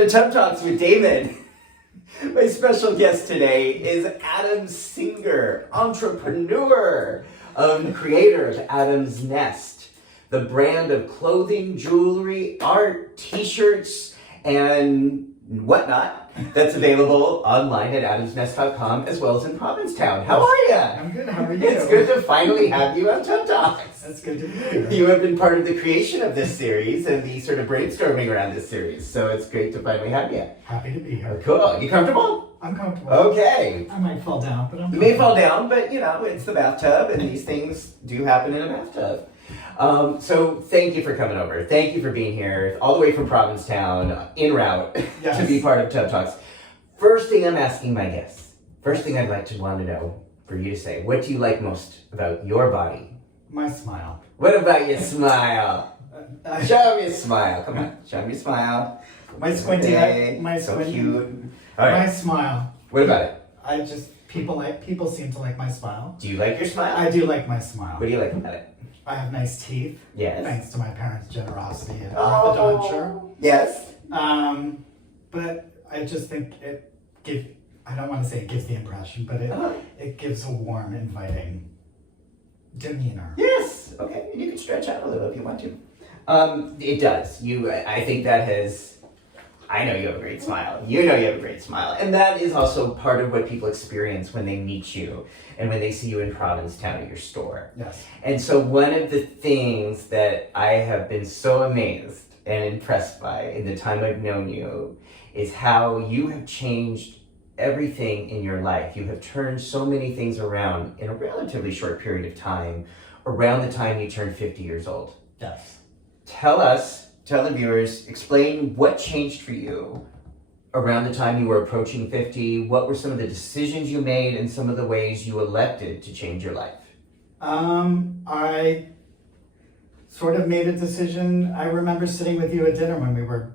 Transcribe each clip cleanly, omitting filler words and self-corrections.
to Tub Talks with Damon. My special guest today is Adam Singer, entrepreneur, creator of Adam's Nest, the brand of clothing, jewelry, art, t-shirts, and whatnot that's available online at adamsnest.com as well as in Provincetown. How are you? I'm good. How are you? It's good to finally have you on Tub Talks. That's good to be here. You have been part of the creation of this series and the sort of brainstorming around this series, so it's great to finally have you. Happy to be here. Cool. You comfortable? I'm comfortable. Okay. I might fall down, but I'm You may fall down, but you know, it's the bathtub and these things do happen in a bathtub. So thank you for coming over. Thank you for being here all the way from Provincetown en route to be part of Tub Talks. First thing I'm asking my guests, first thing I'd like to want to know for you to say, what do you like most about your body? My smile. What about your smile? Show me a smile. Come on, show me a smile. My squinty eye. So cute. All right. My smile. What about it? People seem to like my smile. Do you like your smile? I do like my smile. What do you like about it? I have nice teeth. Yes. Thanks to my parents' generosity and orthodonture. Yes. But I just think I don't want to say it gives the impression, but it gives a warm, inviting demeanor. Yes. Okay. You can stretch out a little if you want to. It does. I think that has. I know you have a great smile. You know you have a great smile. And that is also part of what people experience when they meet you and when they see you in Provincetown at your store. Yes. And so one of the things that I have been so amazed and impressed by in the time I've known you is how you have changed everything in your life. You have turned so many things around in a relatively short period of time, around the time you turned 50 years old. Yes. Tell the viewers, explain what changed for you around the time you were approaching 50. What were some of the decisions you made and some of the ways you elected to change your life? I sort of made a decision. I remember sitting with you at dinner when we were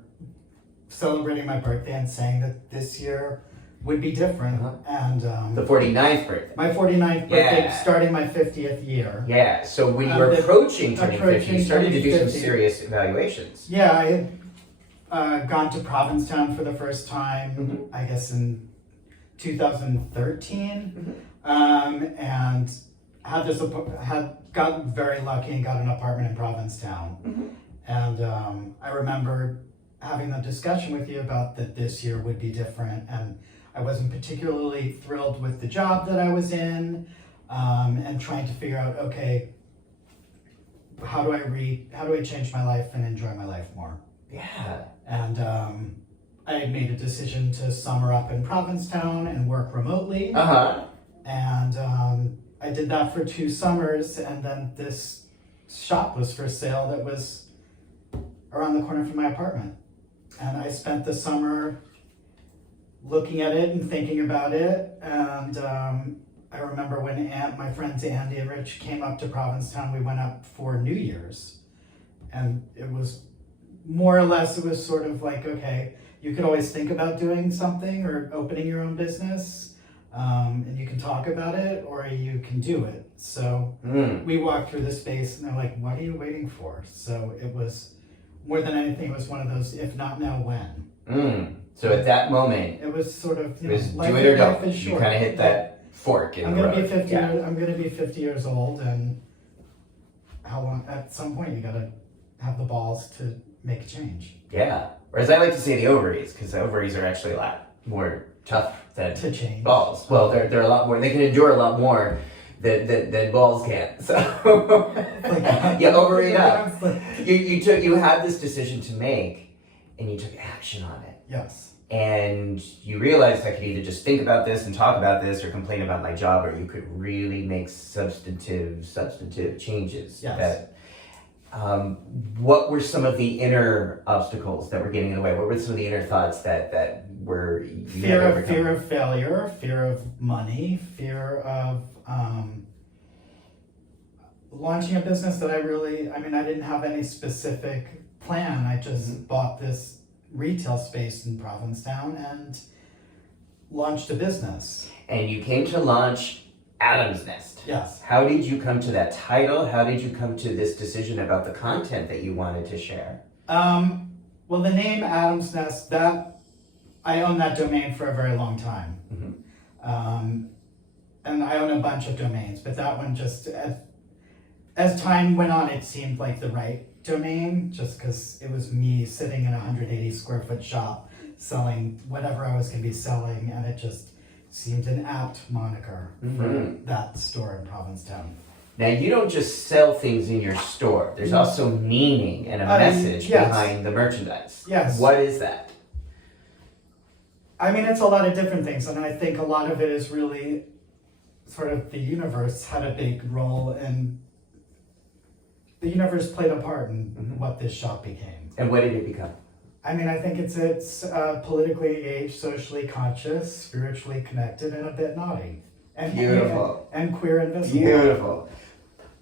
celebrating my birthday and saying that this year would be different. And the 49th birthday. My 49th birthday, Yeah. starting my 50th year. Yeah, so when you were approaching turning 50, you started to do some 50. serious evaluations. Yeah, I had gone to Provincetown for the first time, I guess in 2013, and had gotten very lucky and got an apartment in Provincetown. And I remember having the discussion with you about that this year would be different, and I wasn't particularly thrilled with the job that I was in, and trying to figure out, okay, how do I change my life and enjoy my life more? Yeah. And I had made a decision to summer up in Provincetown and work remotely. And I did that for 2 summers, and then this shop was for sale that was around the corner from my apartment. And I spent the summer looking at it and thinking about it. And I remember when my friends Andy and Rich came up to Provincetown, we went up for New Year's. And it was more or less, it was sort of like, okay, you could always think about doing something or opening your own business. And you can talk about it or you can do it. So we walked through the space and they're like, what are you waiting for? So it was, more than anything, it was one of those, if not now, when. So at that moment, it was sort of, it was do it or don't. You kind of hit that fork in the road. I'm going to be 50 years old, and how long? At some point, you got to have the balls to make a change. Yeah. Or as I like to say, the ovaries, because the ovaries are actually a lot more tough than to change balls. Well, they're a lot more. They can endure a lot more than balls can. So you ovary up. You had this decision to make, and you took action on it. Yes. And you realized I could either just think about this and talk about this or complain about my job, or you could really make substantive changes. Yes. What were some of the inner obstacles that were getting in the way? What were some of the inner thoughts that were fear of failure, fear of money, fear of launching a business that I didn't have any specific plan. I just bought this retail space in Provincetown and launched a business. And you came to launch Adam's Nest. Yes. How did you come to that title? How did you come to this decision about the content that you wanted to share? Well, the name Adam's Nest, that I owned that domain for a very long time. And I own a bunch of domains, but that one just, as time went on, it seemed like the right domain, just because it was me sitting in a 180 square foot shop selling whatever I was going to be selling, and it just seemed an apt moniker for that store in Provincetown. Now, you don't just sell things in your store. There's also meaning and a message behind the merchandise. Yes. What is that? I mean, it's a lot of different things, and I think a lot of it is really sort of the universe had a big role, and the universe played a part in what this shop became. And what did it become? I mean, I think it's politically engaged, socially conscious, spiritually connected, and a bit naughty. And Beautiful. And queer and visible. Beautiful.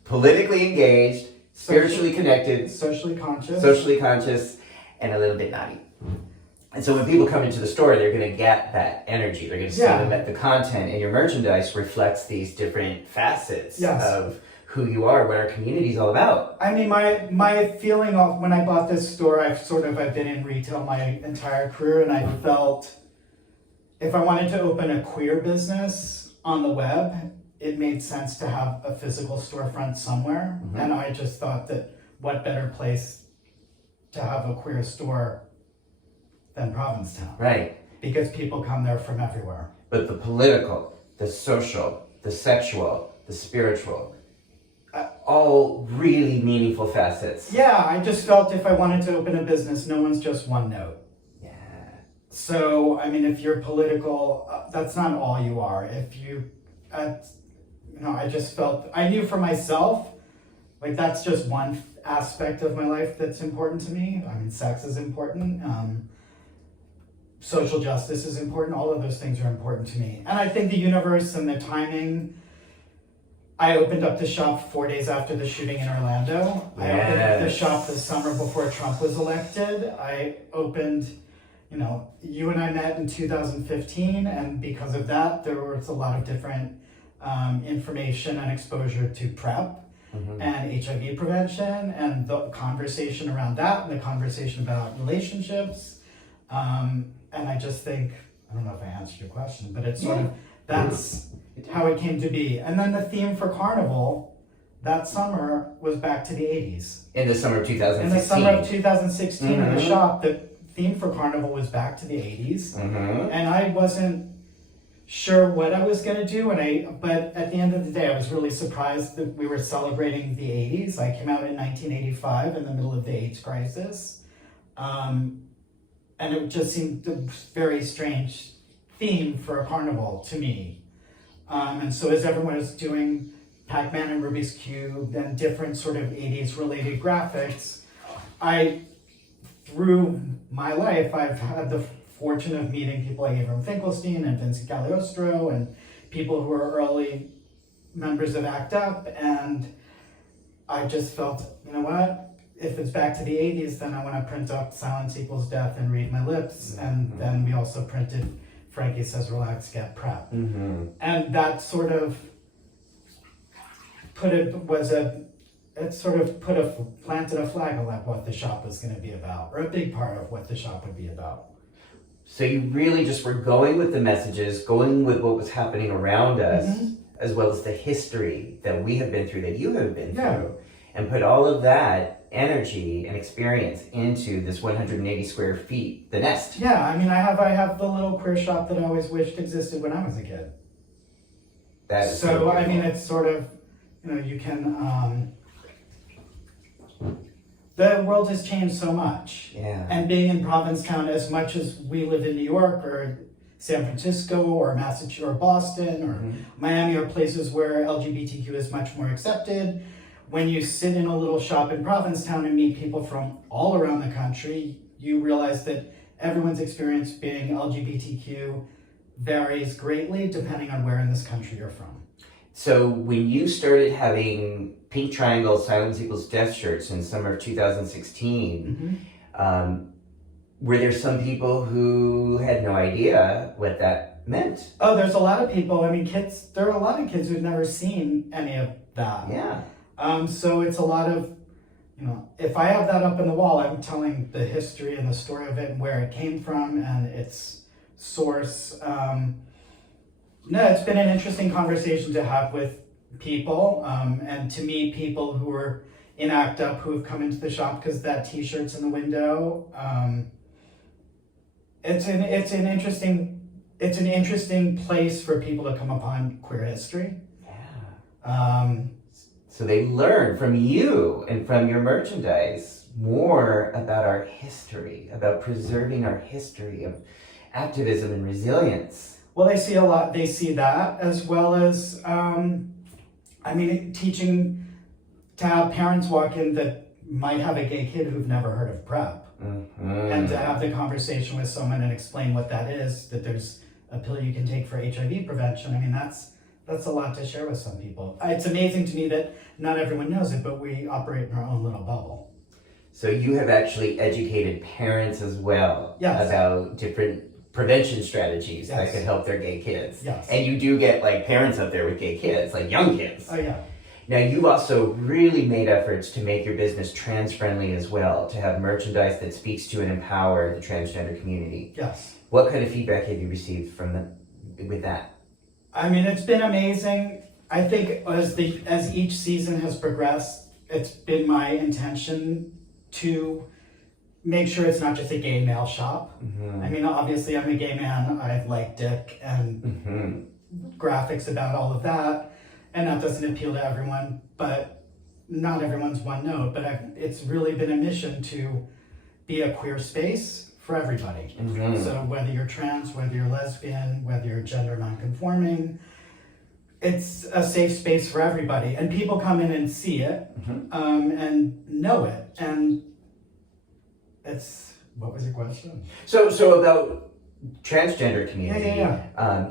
Politically engaged, spiritually connected, socially conscious, and a little bit naughty. And so when people come into the store, they're going to get that energy. They're going to see that the content in your merchandise reflects these different facets of who you are, what our community is all about. I mean, my feeling of when I bought this store, I've been in retail my entire career, and I felt if I wanted to open a queer business on the web, it made sense to have a physical storefront somewhere. And I just thought that what better place to have a queer store than Provincetown. Right. Because people come there from everywhere. But the political, the social, the sexual, the spiritual, all really meaningful facets. Yeah, I just felt if I wanted to open a business, no one's just one note. Yeah. So, I mean, if you're political, that's not all you are. If you, I just felt, I knew for myself, like that's just one aspect of my life that's important to me. I mean, sex is important. Social justice is important. All of those things are important to me. And I think the universe and the timing, I opened up the shop 4 days after the shooting in Orlando. I opened up the shop the summer before Trump was elected. I opened, you and I met in 2015, and because of that, there was a lot of different information and exposure to PrEP and HIV prevention, and the conversation around that, and the conversation about relationships. And I just think, I don't know if I answered your question, but it's sort of, that's how it came to be. And then the theme for Carnival that summer was back to the 80s. In the summer of 2016. In the summer of 2016 in the shop, the theme for Carnival was back to the 80s. And I wasn't sure what I was going to do, but at the end of the day, I was really surprised that we were celebrating the 80s. I came out in 1985 in the middle of the AIDS crisis. And it just seemed a very strange theme for a carnival to me. And so as everyone was doing Pac-Man and Rubik's Cube and different sort of 80s related graphics, through my life, I've had the fortune of meeting people like Avram Finkelstein and Vincent Cagliostro and people who were early members of ACT UP. And I just felt, you know what? If it's back to the 80s, then I want to print up Silence Equals Death and Read My Lips. And then we also printed Frankie Says Relax, Get Prep. And that sort of planted a flag on what the shop was going to be about, or a big part of what the shop would be about. So you really just were going with the messages, going with what was happening around us, as well as the history that we have been through, that you have been through, and put all of that energy and experience into this 180 square feet, the nest. Yeah, I mean, I have the little queer shop that I always wished existed when I was a kid. That is so I mean, it's sort of, you can, the world has changed so much. Yeah. And being in Provincetown, as much as we live in New York or San Francisco or Massachusetts or Boston or Miami, are places where LGBTQ is much more accepted. When you sit in a little shop in Provincetown and meet people from all around the country, you realize that everyone's experience being LGBTQ varies greatly depending on where in this country you're from. So when you started having Pink Triangle Silence Equals Death shirts in summer of 2016, were there some people who had no idea what that meant? Oh, there's a lot of people. I mean, there are a lot of kids who've never seen any of that. Yeah. So it's a lot of, if I have that up in the wall, I'm telling the history and the story of it and where it came from, and it's source. No, it's been an interesting conversation to have with people, and to meet people who are in ACT UP who have come into the shop because that T-shirt's in the window. It's an interesting place for people to come upon queer history. Yeah. So they learn from you and from your merchandise more about our history, about preserving our history of activism and resilience. Well, they see a lot. They see that, as well as, teaching to have parents walk in that might have a gay kid who've never heard of PrEP. Mm-hmm. And to have the conversation with someone and explain what that is, that there's a pill you can take for HIV prevention. I mean, that's a lot to share with some people. It's amazing to me that not everyone knows it, but we operate in our own little bubble. So you have actually educated parents as well. Yes. About different prevention strategies. Yes. That could help their gay kids. Yes. And you do get like parents out there with gay kids, like young kids. Oh yeah. Now you've also really made efforts to make your business trans friendly as well, to have merchandise that speaks to and empower the transgender community. Yes. What kind of feedback have you received from them with that? I mean, it's been amazing. I think as each season has progressed, it's been my intention to make sure it's not just a gay male shop. Mm-hmm. I mean, obviously I'm a gay man. I like dick and graphics about all of that. And that doesn't appeal to everyone, but not everyone's one note. But it's really been a mission to be a queer space for everybody. Mm-hmm. So whether you're trans, whether you're lesbian, whether you're gender nonconforming, it's a safe space for everybody. And people come in and see it, and know it. And what was your question? So about transgender community,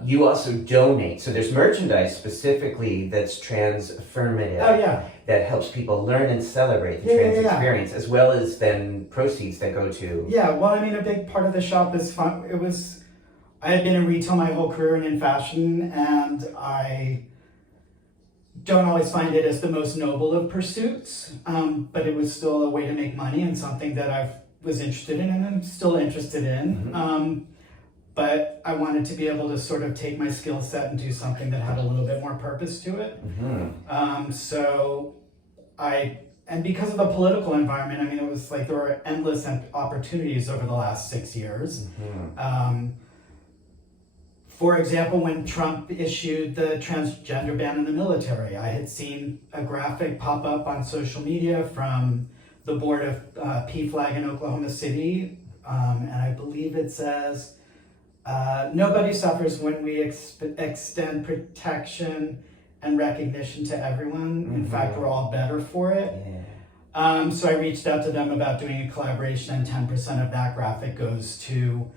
you also donate. So there's merchandise specifically that's trans affirmative. Oh yeah. That helps people learn and celebrate the trans experience, as well as then proceeds that go to. Yeah, well, I mean, a big part of the shop is fun. I had been in retail my whole career and in fashion, and I don't always find it as the most noble of pursuits, but it was still a way to make money and something that I was interested in and I'm still interested in. But I wanted to be able to sort of take my skill set and do something that had a little bit more purpose to it. And because of the political environment, I mean, it was like there were endless opportunities over the last 6 years. For example, when Trump issued the transgender ban in the military, I had seen a graphic pop up on social media from the board of PFLAG in Oklahoma City, and I believe it says, nobody suffers when we extend protection and recognition to everyone. In fact, we're all better for it. So I reached out to them about doing a collaboration, and 10% of that graphic goes to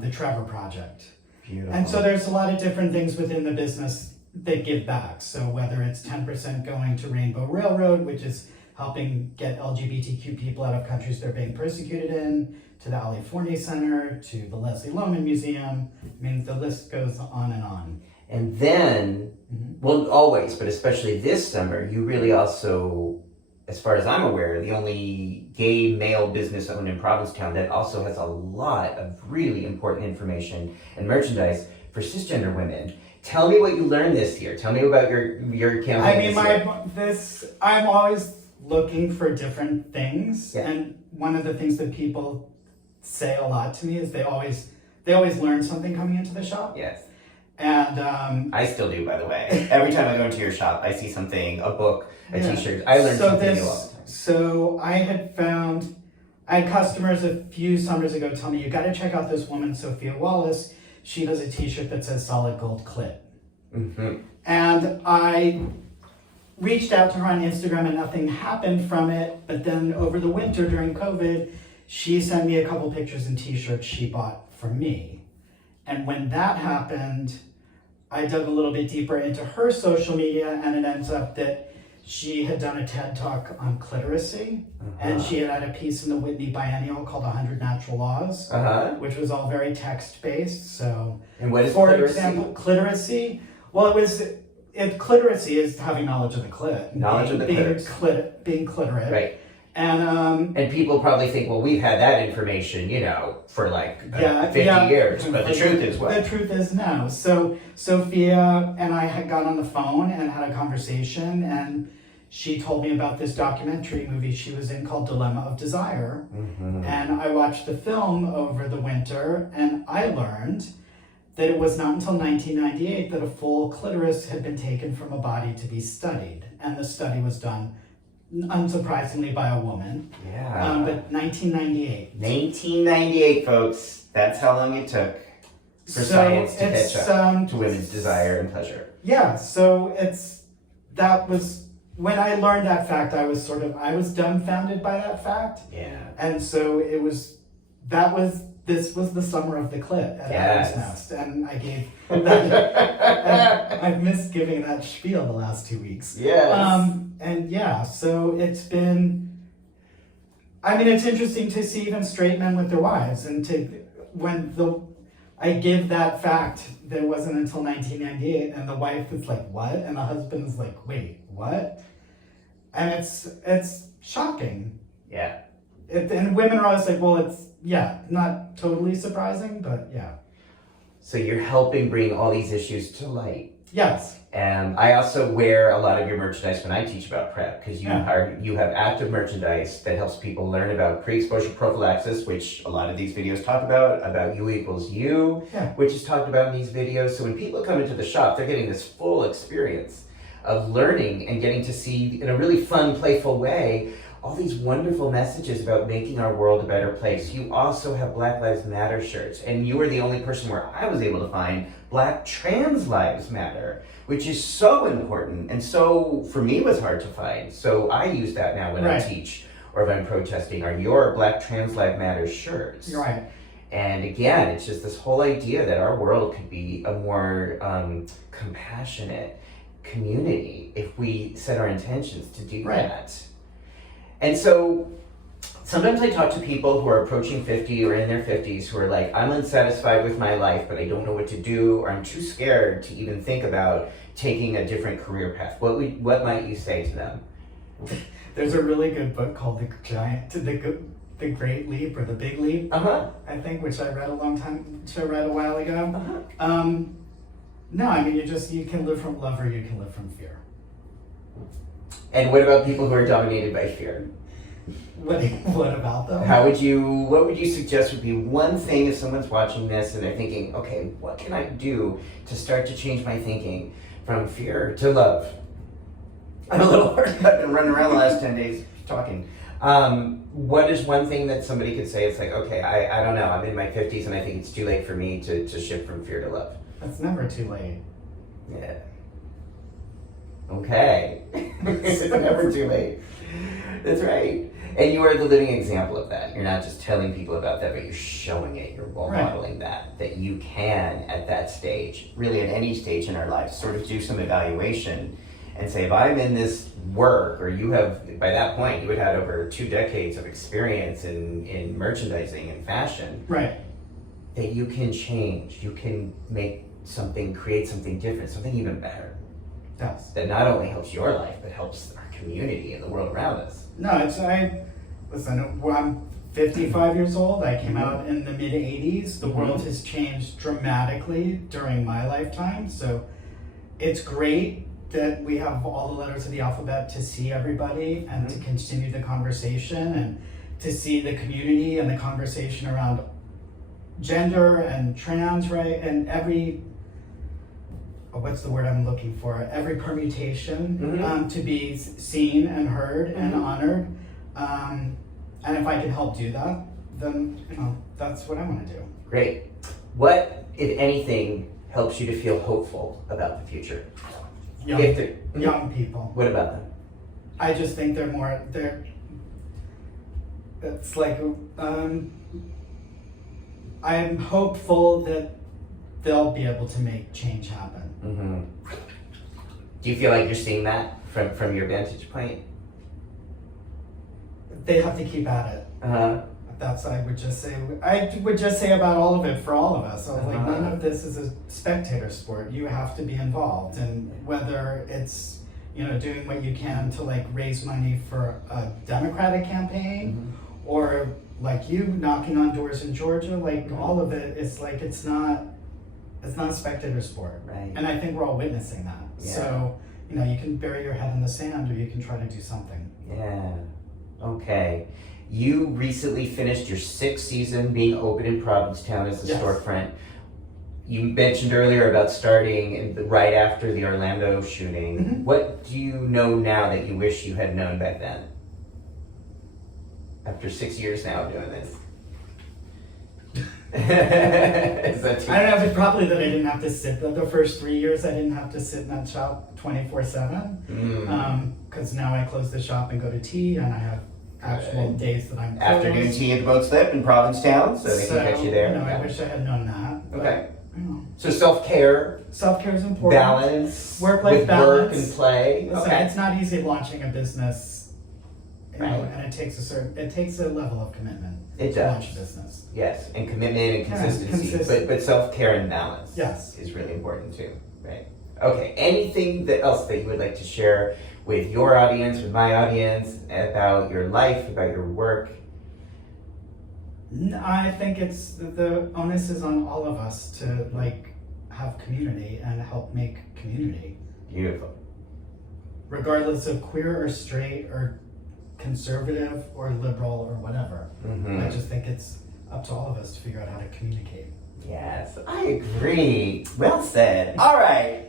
the Trevor Project. Beautiful. And so there's a lot of different things within the business that give back. So whether it's 10% going to Rainbow Railroad, which is helping get LGBTQ people out of countries they're being persecuted in, to the Ali Forney Center, to the Leslie Lohman Museum. I mean, the list goes on and on. And then, well, always, but especially this summer, you really also, as far as I'm aware, the only gay male business owned in Provincetown that also has a lot of really important information and merchandise for cisgender women. Tell me what you learned this year. Tell me about your campaign. I'm always looking for different things, and one of the things that people say a lot to me is they always learn something coming into the shop. Yes. And I still do, by the way. Every time I go into your shop, I see something, a book, a t-shirt. I learn something new all the time. So I had customers a few summers ago tell me, you got to check out this woman, Sophia Wallace. She does a t-shirt that says solid gold clit. And I reached out to her on Instagram and nothing happened from it. But then over the winter during COVID, she sent me a couple pictures and t-shirts she bought for me. And when that happened, I dug a little bit deeper into her social media, and it ends up that she had done a TED Talk on clitorisy, and she had a piece in the Whitney Biennial called 100 Natural Laws, which was all very text-based. So, and what is for clitorisy? example, clitorisy, well, clitorisy is having knowledge of the clit. Knowledge of the clitoris. Being clitorate. Right. And people probably think, well, we've had that information, for like 50 years. But the truth is what? The truth is no. So Sophia and I had got on the phone and had a conversation, and she told me about this documentary movie she was in called Dilemma of Desire. Mm-hmm. And I watched the film over the winter, and I learned that it was not until 1998 that a full clitoris had been taken from a body to be studied. And the study was done, unsurprisingly, by a woman. Yeah. But 1998. 1998, folks. That's how long it took for science to catch up to women's desire and pleasure. Yeah, so that was... When I learned that fact, I was dumbfounded by that fact. Yeah. And so this was the summer of the clit at Adam's Nest. And I gave that, I've missed giving that spiel the last 2 weeks. Yes. So it's been, it's interesting to see even straight men with their wives. And I give that fact that it wasn't until 1998, and the wife is like, what? And the husband is like, wait, what? And it's shocking. Yeah. And women are always like, well, it's, not totally surprising, but yeah. So you're helping bring all these issues to light. Yes. And I also wear a lot of your merchandise when I teach about PrEP, because you have active merchandise that helps people learn about pre-exposure prophylaxis, which a lot of these videos talk about U equals U, which is talked about in these videos. So when people come into the shop, they're getting this full experience of learning and getting to see, in a really fun, playful way, all these wonderful messages about making our world a better place. You also have Black Lives Matter shirts, and you were the only person where I was able to find Black Trans Lives Matter, which is so important, and so, for me, was hard to find. So I use that now when I teach, or if I'm protesting, are your Black Trans Lives Matter shirts. Right. And again, it's just this whole idea that our world could be a more compassionate community if we set our intentions to do that. And so sometimes I talk to people who are approaching 50 or in their 50s who are like, I'm unsatisfied with my life, but I don't know what to do, or I'm too scared to even think about taking a different career path. What might you say to them? There's a really good book called The Great Leap, or The Big Leap, I think, which I read a while ago. No, you can live from love, or you can live from fear. And what about people who are dominated by fear? What about them? What would you suggest would be one thing if someone's watching this and they're thinking, okay, what can I do to start to change my thinking from fear to love? I'm a little hard. I've been running around the last 10 days talking. What is one thing that somebody could say? It's like, okay, I don't know. I'm in my 50s and I think it's too late for me to shift from fear to love. It's never too late. Yeah. Okay. It's never too late. That's right. And you are the living example of that. You're not just telling people about that, but you're showing it. You're role modeling that you can, at that stage, really at any stage in our lives, sort of do some evaluation and say, if I'm in this work, or you have, by that point, you had had over 2 decades of experience in merchandising and fashion. Right. That you can change. You can create something different, something even better. Yes. That not only helps your life, but helps our community and the world around us. No, I'm 55 years old. I came out in the mid-'80s. The world has changed dramatically during my lifetime. So it's great that we have all the letters of the alphabet to see everybody and to continue the conversation and to see the community and the conversation around gender and trans, right? And what's the word I'm looking for? Every permutation to be seen and heard and honored. And if I can help do that, then that's what I want to do. Great. What, if anything, helps you to feel hopeful about the future? Young people. What about them? I just think it's like, I'm hopeful that they'll be able to make change happen. Do you feel like you're seeing that from your vantage point? They have to keep at it. That's I would just say about all of it for all of us. I was like, none of this is a spectator sport. You have to be involved, and whether it's doing what you can to like raise money for a Democratic campaign, or like you knocking on doors in Georgia, like all of it is like it's not a spectator sport, right? And I think we're all witnessing that. Yeah. So you can bury your head in the sand, or you can try to do something. Yeah. Okay. You recently finished your 6th season being open in Provincetown as a storefront. You mentioned earlier about starting right after the Orlando shooting. What do you know now that you wish you had known back then? After 6 years now of doing this. Is that I don't know, but probably that I didn't have to sit, the first 3 years I didn't have to sit in that shop 24/7. Because now I close the shop and go to tea, and I have actual days that I'm closed. Afternoon tea at the Boat Slip in Provincetown, so they can catch you there. I wish I had known that. But, okay. So self-care. Self-care is important. Balance. Work-life balance. Work and play. Listen, Okay. it's not easy launching a business, Right. And it takes a level of commitment It to does. launch a business. Yes, and commitment and consistency. consistent. But self-care and balance is really important too, right? Okay, anything else that you would like to share with your audience, with my audience, about your life, about your work? I think it's the onus is on all of us to like have community and help make community. Beautiful. Regardless of queer or straight or conservative or liberal or whatever. I just think it's up to all of us to figure out how to communicate. Yes, I agree. Well said. All right.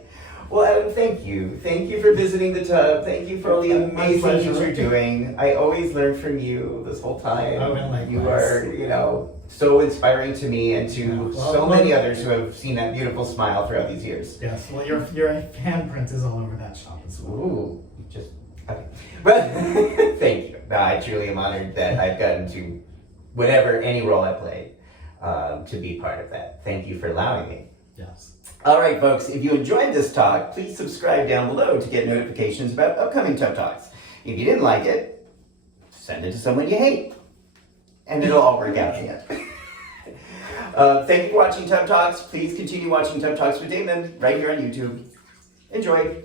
Well, Adam, thank you. Thank you for visiting the tub. Thank you for all the amazing things you're doing. I always learn from you this whole time. Oh, and likewise. You are, so inspiring to me and to so many others who have seen that beautiful smile throughout these years. Yes, well, your handprint is all over that shop as well. Ooh, okay. But thank you. No, I truly am honored that I've gotten to, any role I played, to be part of that. Thank you for allowing me. Yes. All right, folks, if you enjoyed this talk, please subscribe down below to get notifications about upcoming Tub Talks. If you didn't like it, send it to someone you hate, and it'll all work out in the end. Thank you for watching Tub Talks. Please continue watching Tub Talks with Damon right here on YouTube. Enjoy.